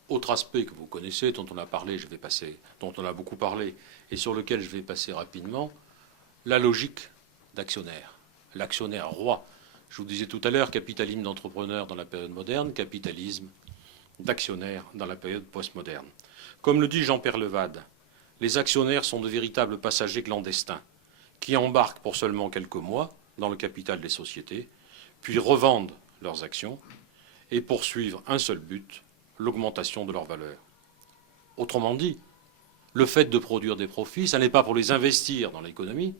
Autre aspect que vous connaissez, dont on a parlé, dont on a beaucoup parlé, et sur lequel je vais passer rapidement, la logique d'actionnaire. L'actionnaire roi. Je vous disais tout à l'heure, capitalisme d'entrepreneur dans la période moderne, capitalisme d'actionnaire dans la période postmoderne. Comme le dit Jean-Pierre Levade, les actionnaires sont de véritables passagers clandestins qui embarquent pour seulement quelques mois dans le capital des sociétés, puis revendent leurs actions et poursuivent un seul but, l'augmentation de leur valeur. Autrement dit, le fait de produire des profits, ça n'est pas pour les investir dans l'économie,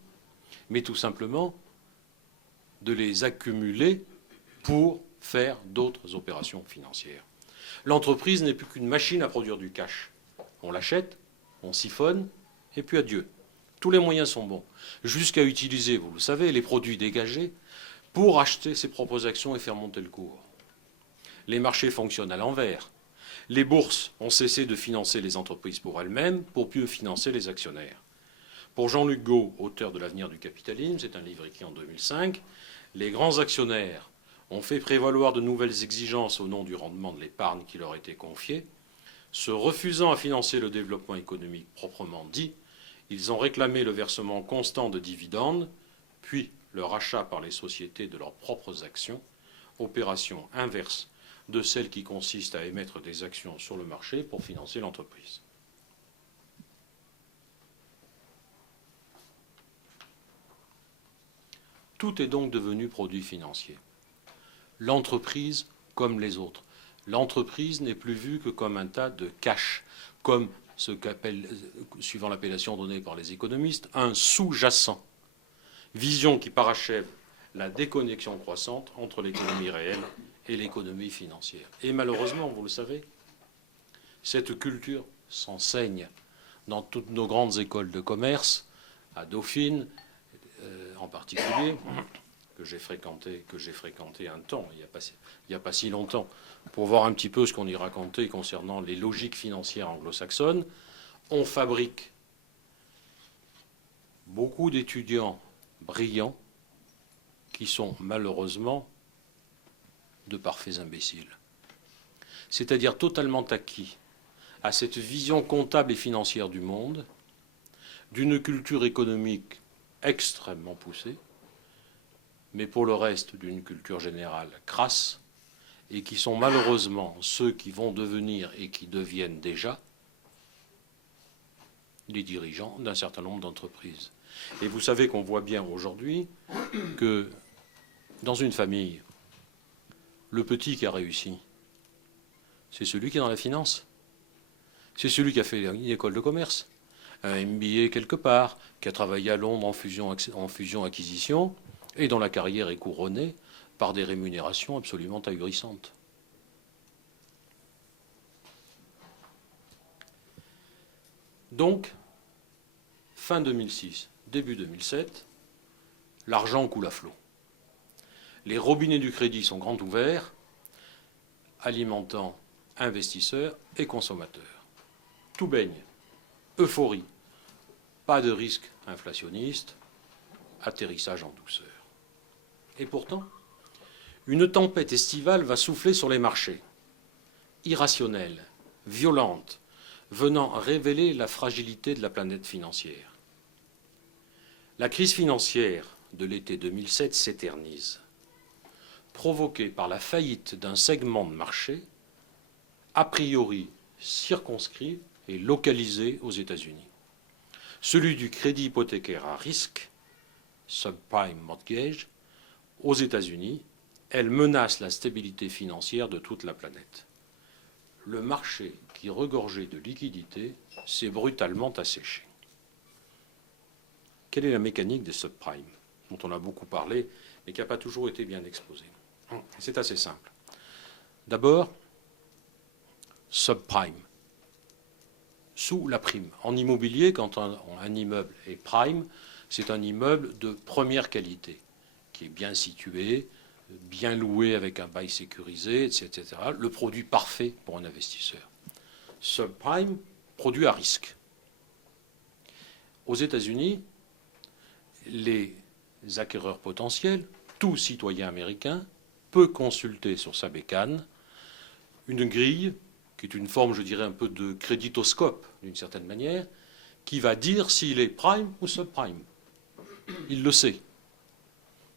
mais tout simplement de les accumuler pour faire d'autres opérations financières. L'entreprise n'est plus qu'une machine à produire du cash. On l'achète, on siphonne, et puis adieu. Tous les moyens sont bons, jusqu'à utiliser, vous le savez, les produits dégagés pour acheter ses propres actions et faire monter le cours. Les marchés fonctionnent à l'envers. Les bourses ont cessé de financer les entreprises pour elles-mêmes pour mieux financer les actionnaires. Pour Jean-Luc Gault, auteur de L'avenir du capitalisme, c'est un livre écrit en 2005, les grands actionnaires ont fait prévaloir de nouvelles exigences au nom du rendement de l'épargne qui leur était confiée. Se refusant à financer le développement économique proprement dit, ils ont réclamé le versement constant de dividendes, puis le rachat par les sociétés de leurs propres actions, opération inverse de celle qui consiste à émettre des actions sur le marché pour financer l'entreprise. Tout est donc devenu produit financier. L'entreprise comme les autres. L'entreprise n'est plus vue que comme un tas de cash, comme ce qu'appelle, suivant l'appellation donnée par les économistes, un sous-jacent. Vision qui parachève la déconnexion croissante entre l'économie réelle et l'économie financière. Et malheureusement, vous le savez, cette culture s'enseigne dans toutes nos grandes écoles de commerce, à Dauphine en particulier, que j'ai fréquenté un temps, il n'y a pas si longtemps, pour voir un petit peu ce qu'on y racontait concernant les logiques financières anglo-saxonnes. On fabrique beaucoup d'étudiants brillants qui sont malheureusement de parfaits imbéciles. C'est-à-dire totalement acquis à cette vision comptable et financière du monde, d'une culture économique extrêmement poussée, mais pour le reste d'une culture générale crasse, et qui sont malheureusement ceux qui vont devenir et qui deviennent déjà les dirigeants d'un certain nombre d'entreprises. Et vous savez qu'on voit bien aujourd'hui que dans une famille, le petit qui a réussi, c'est celui qui est dans la finance. C'est celui qui a fait une école de commerce, un MBA quelque part, qui a travaillé à Londres en fusion-acquisition, et dont la carrière est couronnée par des rémunérations absolument ahurissantes. Donc, fin 2006, début 2007, l'argent coule à flot. Les robinets du crédit sont grands ouverts, alimentant investisseurs et consommateurs. Tout baigne, euphorie, pas de risque inflationniste, atterrissage en douceur. Et pourtant, une tempête estivale va souffler sur les marchés, irrationnelle, violente, venant révéler la fragilité de la planète financière. La crise financière de l'été 2007 s'éternise, provoquée par la faillite d'un segment de marché, a priori circonscrit et localisé aux États-Unis. Celui du crédit hypothécaire à risque, subprime mortgage, aux États-Unis, elle menace la stabilité financière de toute la planète. Le marché qui regorgeait de liquidités s'est brutalement asséché. Quelle est la mécanique des subprimes, dont on a beaucoup parlé, mais qui n'a pas toujours été bien exposée? C'est assez simple. D'abord, subprime, sous la prime. En immobilier, quand un immeuble est prime, c'est un immeuble de première qualité, qui est bien situé, bien loué avec un bail sécurisé, etc. Le produit parfait pour un investisseur. Subprime, produit à risque. Aux États-Unis, les acquéreurs potentiels, tout citoyen américain, peut consulter sur sa bécane une grille qui est une forme, je dirais, un peu de créditoscope, d'une certaine manière, qui va dire s'il est prime ou subprime. Il le sait.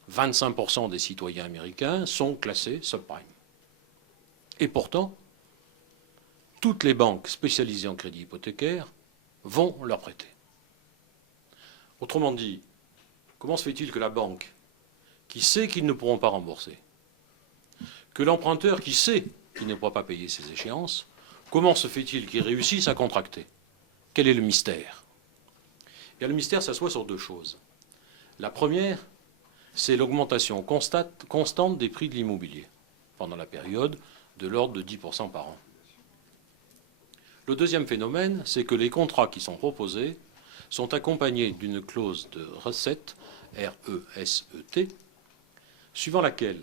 25% des citoyens américains sont classés subprime. Et pourtant, toutes les banques spécialisées en crédit hypothécaire vont leur prêter. Autrement dit, comment se fait-il que la banque, qui sait qu'ils ne pourront pas rembourser, que l'emprunteur qui sait qu'il ne pourra pas payer ses échéances, comment se fait-il qu'ils réussissent à contracter? Quel est le mystère? Eh bien, le mystère s'assoit sur deux choses. La première, c'est l'augmentation constante des prix de l'immobilier pendant la période de l'ordre de 10% par an. Le deuxième phénomène, c'est que les contrats qui sont proposés sont accompagnés d'une clause de recette, R-E-S-E-T, suivant laquelle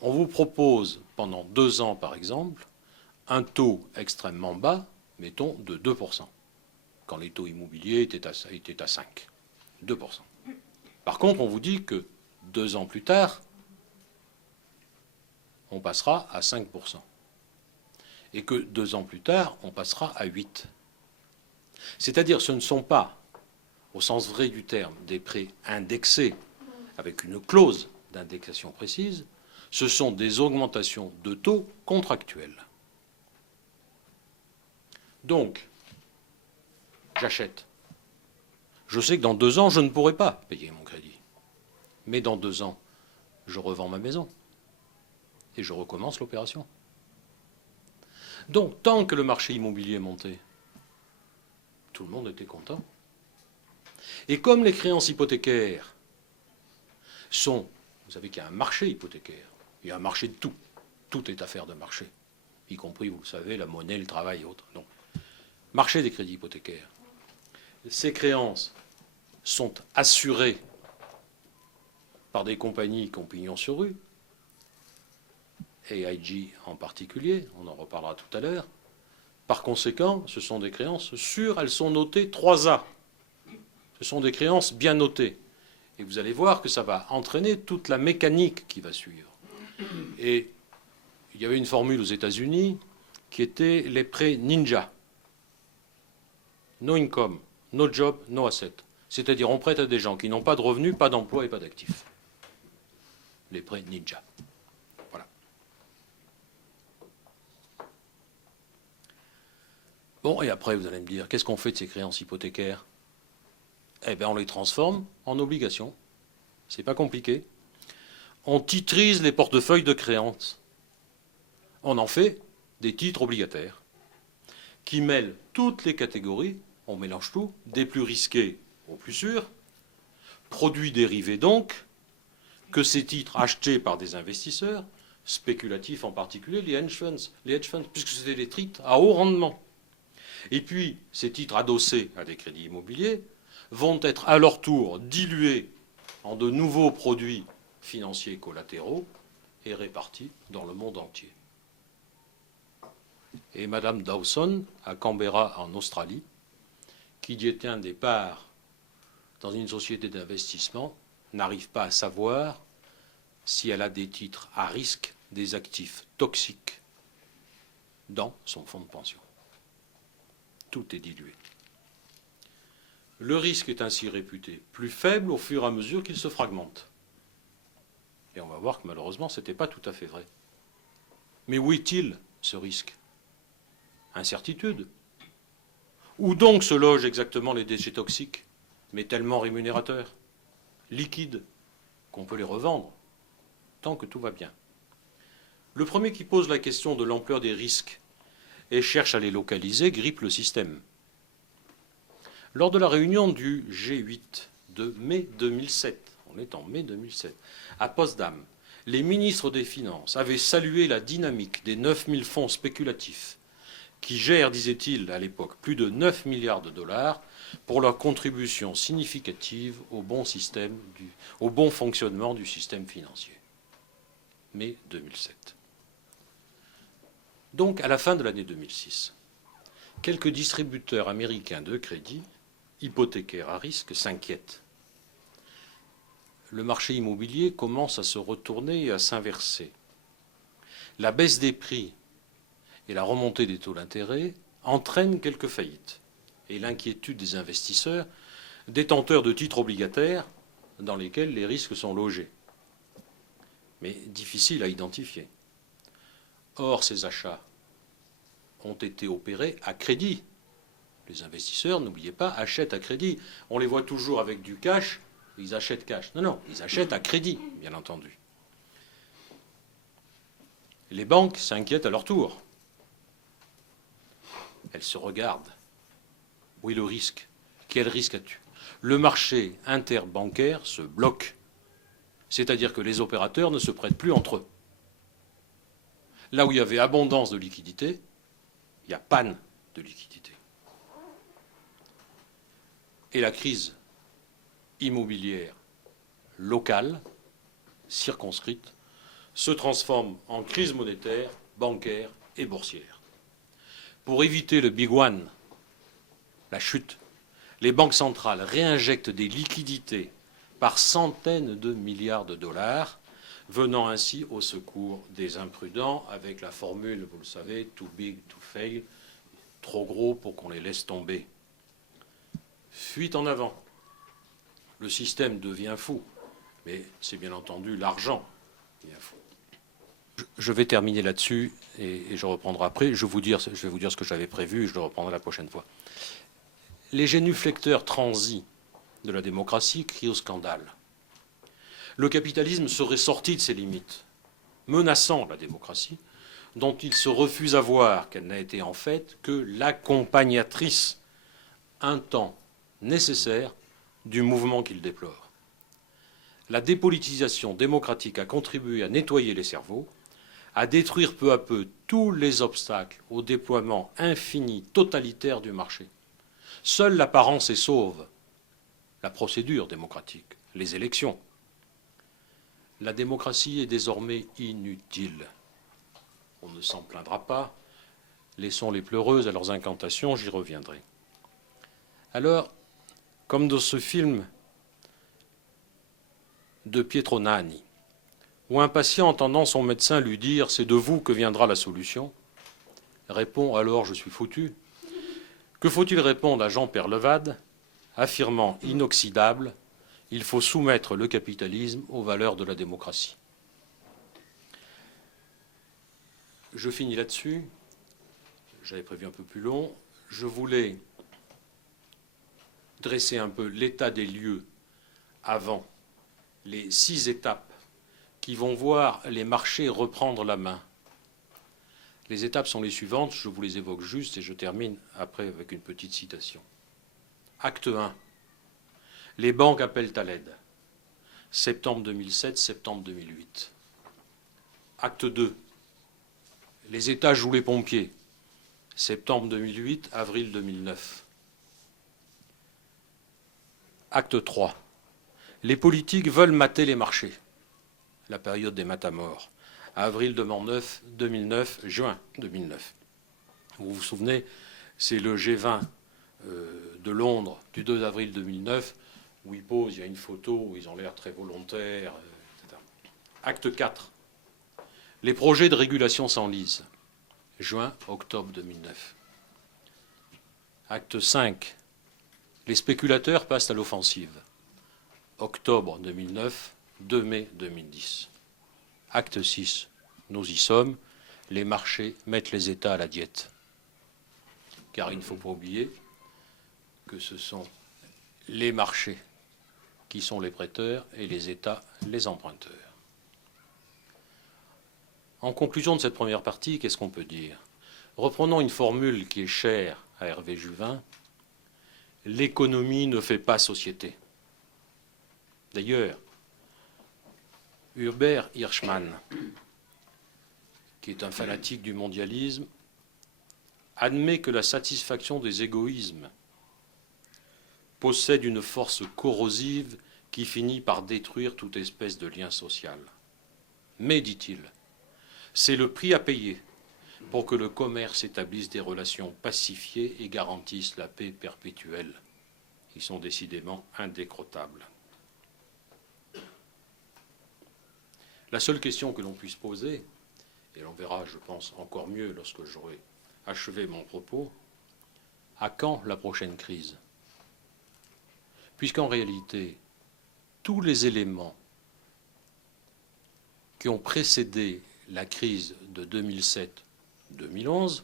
on vous propose pendant 2 ans, par exemple, un taux extrêmement bas, mettons de 2%, quand les taux immobiliers étaient à 5, 2%. Par contre, on vous dit que 2 ans plus tard, on passera à 5%. Et que 2 ans plus tard, on passera à 8%. C'est-à-dire, ce ne sont pas, au sens vrai du terme, des prêts indexés avec une clause d'indexation précise, ce sont des augmentations de taux contractuels. Donc, j'achète. Je sais que dans 2 ans, je ne pourrai pas payer mon crédit. Mais dans 2 ans, je revends ma maison. Et je recommence l'opération. Donc, tant que le marché immobilier montait, tout le monde était content. Et comme les créances hypothécaires sont, vous savez qu'il y a un marché hypothécaire, il y a un marché de tout. Tout est affaire de marché, y compris, vous le savez, la monnaie, le travail et autres. Donc, marché des crédits hypothécaires. Ces créances sont assurées par des compagnies qui ont pignon sur rue, AIG en particulier, on en reparlera tout à l'heure. Par conséquent, ce sont des créances sûres, elles sont notées 3A. Ce sont des créances bien notées. Et vous allez voir que ça va entraîner toute la mécanique qui va suivre. Et il y avait une formule aux États-Unis qui était les prêts ninja. No income, no job, no asset. C'est-à-dire on prête à des gens qui n'ont pas de revenus, pas d'emploi et pas d'actifs. Les prêts ninja. Voilà. Bon, et après vous allez me dire, qu'est-ce qu'on fait de ces créances hypothécaires? Eh bien, on les transforme en obligations. C'est pas compliqué. On titrise les portefeuilles de créances. On en fait des titres obligataires qui mêlent toutes les catégories, on mélange tout, des plus risqués aux plus sûrs, produits dérivés donc, que ces titres achetés par des investisseurs, spéculatifs en particulier, les hedge funds, puisque c'était des titres à haut rendement. Et puis, ces titres adossés à des crédits immobiliers vont être à leur tour dilués en de nouveaux produits financiers collatéraux et répartis dans le monde entier. Et Madame Dawson, à Canberra, en Australie, qui détient des parts dans une société d'investissement, n'arrive pas à savoir si elle a des titres à risque, des actifs toxiques dans son fonds de pension. Tout est dilué. Le risque est ainsi réputé plus faible au fur et à mesure qu'il se fragmente. Et on va voir que malheureusement, ce n'était pas tout à fait vrai. Mais où est-il, ce risque? Incertitude. Où donc se logent exactement les déchets toxiques, mais tellement rémunérateurs, liquides, qu'on peut les revendre, tant que tout va bien. Le premier qui pose la question de l'ampleur des risques et cherche à les localiser grippe le système. Lors de la réunion du G8 de mai 2007, on est en mai 2007, à Potsdam, les ministres des Finances avaient salué la dynamique des 9000 fonds spéculatifs qui gèrent, disait-il à l'époque, plus de 9 milliards de dollars pour leur contribution significative au bon fonctionnement du système financier. Mai 2007. Donc, à la fin de l'année 2006, quelques distributeurs américains de crédit hypothécaires à risque s'inquiètent. Le marché immobilier commence à se retourner et à s'inverser. La baisse des prix et la remontée des taux d'intérêt entraînent quelques faillites. Et l'inquiétude des investisseurs, détenteurs de titres obligataires dans lesquels les risques sont logés, mais difficiles à identifier. Or, ces achats ont été opérés à crédit. Les investisseurs, n'oubliez pas, achètent à crédit. On les voit toujours avec du cash, ils achètent cash. Non, ils achètent à crédit, bien entendu. Les banques s'inquiètent à leur tour. Elles se regardent. Où est le risque? Quel risque as-tu? Le marché interbancaire se bloque. C'est-à-dire que les opérateurs ne se prêtent plus entre eux. Là où il y avait abondance de liquidités, il y a panne de liquidités. Et la crise immobilière locale, circonscrite, se transforme en crise monétaire, bancaire et boursière. Pour éviter le big one, la chute, les banques centrales réinjectent des liquidités par centaines de milliards de dollars, venant ainsi au secours des imprudents avec la formule, vous le savez, too big to fail, trop gros pour qu'on les laisse tomber. Fuite en avant. Le système devient fou, mais c'est bien entendu l'argent qui devient fou. Je vais terminer là-dessus et je reprendrai après. Je vais vous dire ce que j'avais prévu et je le reprendrai la prochaine fois. Les génuflecteurs transis de la démocratie crient au scandale. Le capitalisme serait sorti de ses limites, menaçant la démocratie, dont il se refuse à voir qu'elle n'a été en fait que l'accompagnatrice, un temps nécessaire, du mouvement qu'il déplore. La dépolitisation démocratique a contribué à nettoyer les cerveaux, à détruire peu à peu tous les obstacles au déploiement infini, totalitaire du marché. Seule l'apparence est sauve, la procédure démocratique, les élections. La démocratie est désormais inutile. On ne s'en plaindra pas. Laissons les pleureuses à leurs incantations, j'y reviendrai. Alors, comme dans ce film de Pietro Nanni, où un patient, entendant son médecin lui dire « c'est de vous que viendra la solution », répond « alors je suis foutu ». Que faut-il répondre à Jean Perlevade, affirmant inoxydable « il faut soumettre le capitalisme aux valeurs de la démocratie ». Je finis là-dessus. J'avais prévu un peu plus long. Je voulais dresser un peu l'état des lieux avant les 6 étapes qui vont voir les marchés reprendre la main. Les étapes sont les suivantes, je vous les évoque juste et je termine après avec une petite citation. Acte 1. Les banques appellent à l'aide. Septembre 2007, septembre 2008. Acte 2. Les États jouent les pompiers. Septembre 2008, avril 2009. Acte 3. Les politiques veulent mater les marchés. La période des matamores. Avril 2009, juin 2009. Vous vous souvenez, c'est le G20 de Londres du 2 avril 2009 où ils posent, il y a une photo où ils ont l'air très volontaires, etc. Acte 4. Les projets de régulation s'enlisent. Juin-octobre 2009. Acte 5. Les spéculateurs passent à l'offensive. Octobre 2009, 2 mai 2010. Acte 6. Nous y sommes. Les marchés mettent les États à la diète. Car il ne faut pas oublier que ce sont les marchés qui sont les prêteurs et les États les emprunteurs. En conclusion de cette première partie, qu'est-ce qu'on peut dire? Reprenons une formule qui est chère à Hervé Juvin. L'économie ne fait pas société. D'ailleurs, Hubert Hirschman, qui est un fanatique du mondialisme, admet que la satisfaction des égoïsmes possède une force corrosive qui finit par détruire toute espèce de lien social. Mais, dit-il, c'est le prix à payer pour que le commerce établisse des relations pacifiées et garantisse la paix perpétuelle. Ils sont décidément indécrottables. La seule question que l'on puisse poser, et l'on verra, je pense, encore mieux lorsque j'aurai achevé mon propos, à quand la prochaine crise? Puisqu'en réalité, tous les éléments qui ont précédé la crise de 2007-2011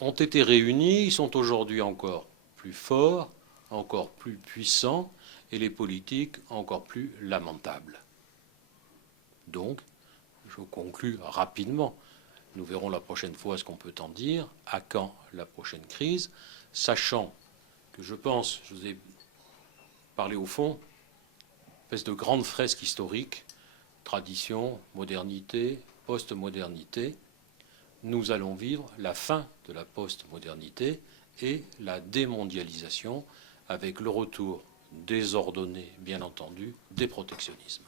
ont été réunis, ils sont aujourd'hui encore plus forts, encore plus puissants, et les politiques encore plus lamentables. Donc, je conclus rapidement. Nous verrons la prochaine fois ce qu'on peut en dire. À quand la prochaine crise? Sachant que je pense, je vous ai parlé au fond, une espèce de grande fresque historique, tradition, modernité, post-modernité. Nous allons vivre la fin de la post-modernité et la démondialisation avec le retour désordonné, bien entendu, des protectionnismes.